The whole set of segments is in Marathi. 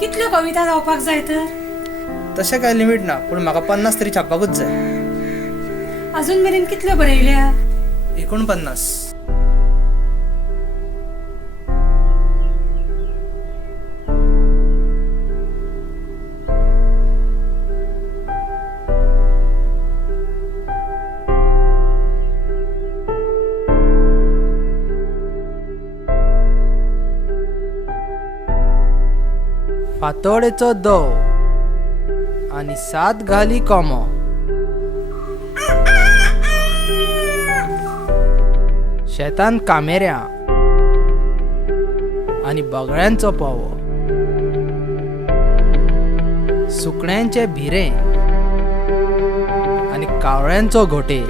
कितल्यो कविता जावपाक जाय तर? तशें कांय लिमीट ना, पूण म्हाका 50 तरी छापपाकूच जाय. अजून मेरेन कितल्यो बरयल्या? 49. फातोडेचो दव आनी 7 घाली कोमो. शेतान कामेऱ्या आनी बगळ्यांचो पोवो. सुकण्यांचे भिरे आनी कावळ्यांचो घोटे.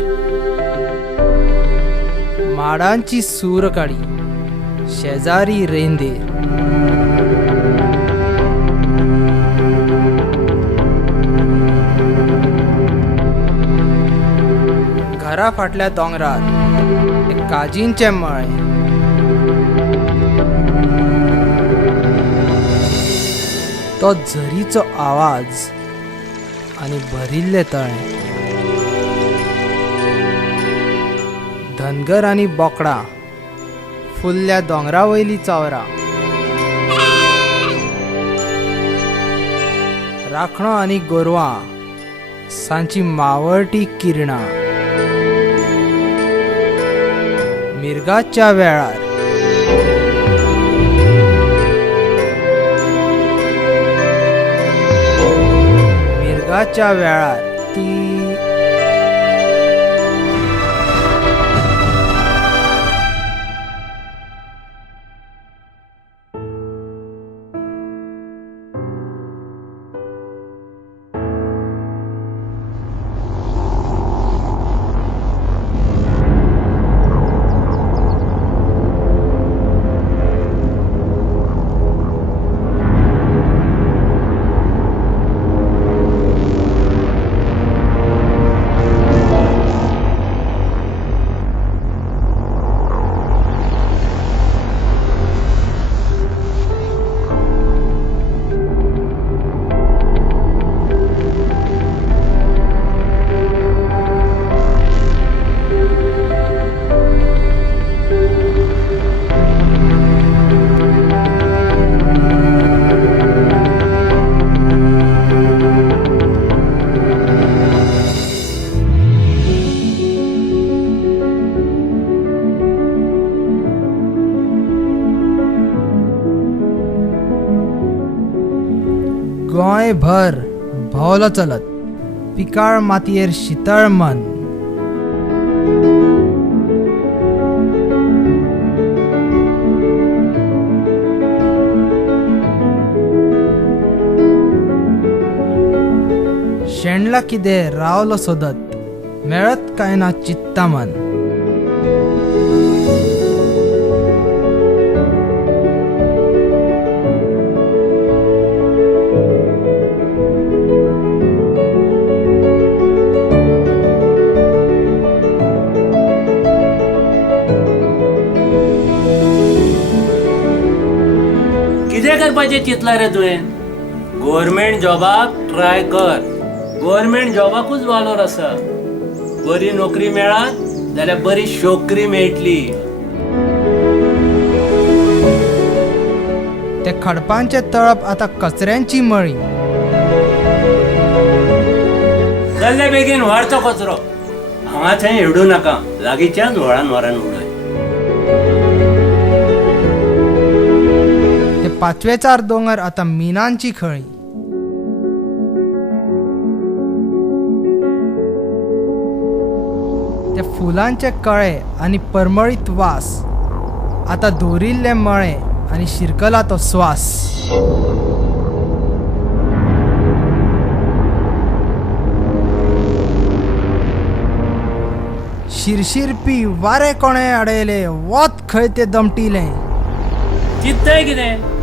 माडांची सूर काळी शेजारी रेंदेर. घरा फाटल्या दोंगरार काजींचे मळे. तो झरीचो आवाज आनी भरिल्ले तळे. धनगर आनी बोकडा फुल्ल्या दोंगरा वयली चावरां. राखणो आनी गोरवां सांची मावळटी किरणां. मिरगाच्या वेळार ती गोंयभर भोंवलो चलत. पिकाळ मातयेर शीतळ मन. शेणला कितें रावलो सोदत. मेळत काय ना चित्ता मन. कितें करपाचें चिंतला रे तुवें? गव्हर्मेंट जॉबाक ट्राय कर. गव्हर्मेंट जॉबाकूच वालोर आसा. बरी नोकरी मेळत जाल्यार बरी शोकरी मेळटली. ते खडपांचे तळप आतां कचऱ्यांची मळी. जाल्ले बेगीन व्हर तो कचरो. हांगा थंय हेडू नाका. लागींच्याच व्हळान व्हरान उडय. ते 5वेचार दोंगर आतां मिनांची खळी. ते फुलांचे कळे आनी परमळीत वास. आतां दोरिल्ले मळे आनी शिरकला तो स्वास. शिरशिरपी वारे कोणे अडयले. वत खंय ते दमटिले. चिंतताय कितें?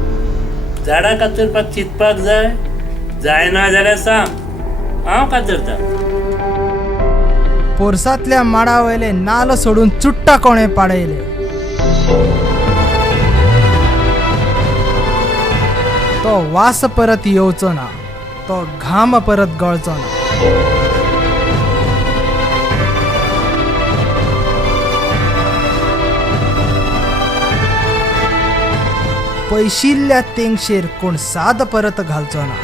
झाडां कातरपाक चिंतपाक जाय. जायना जाल्यार सांग. हांव कातरता. पोरसातल्या माडावयले नाल सोडून चुट्टा कोणे पाडयले. तो वास परत येवचो ना, तो घाम परत गळचो ना. पैशिल्ल्या तेंगशेर कोण साद परत घालचो ना.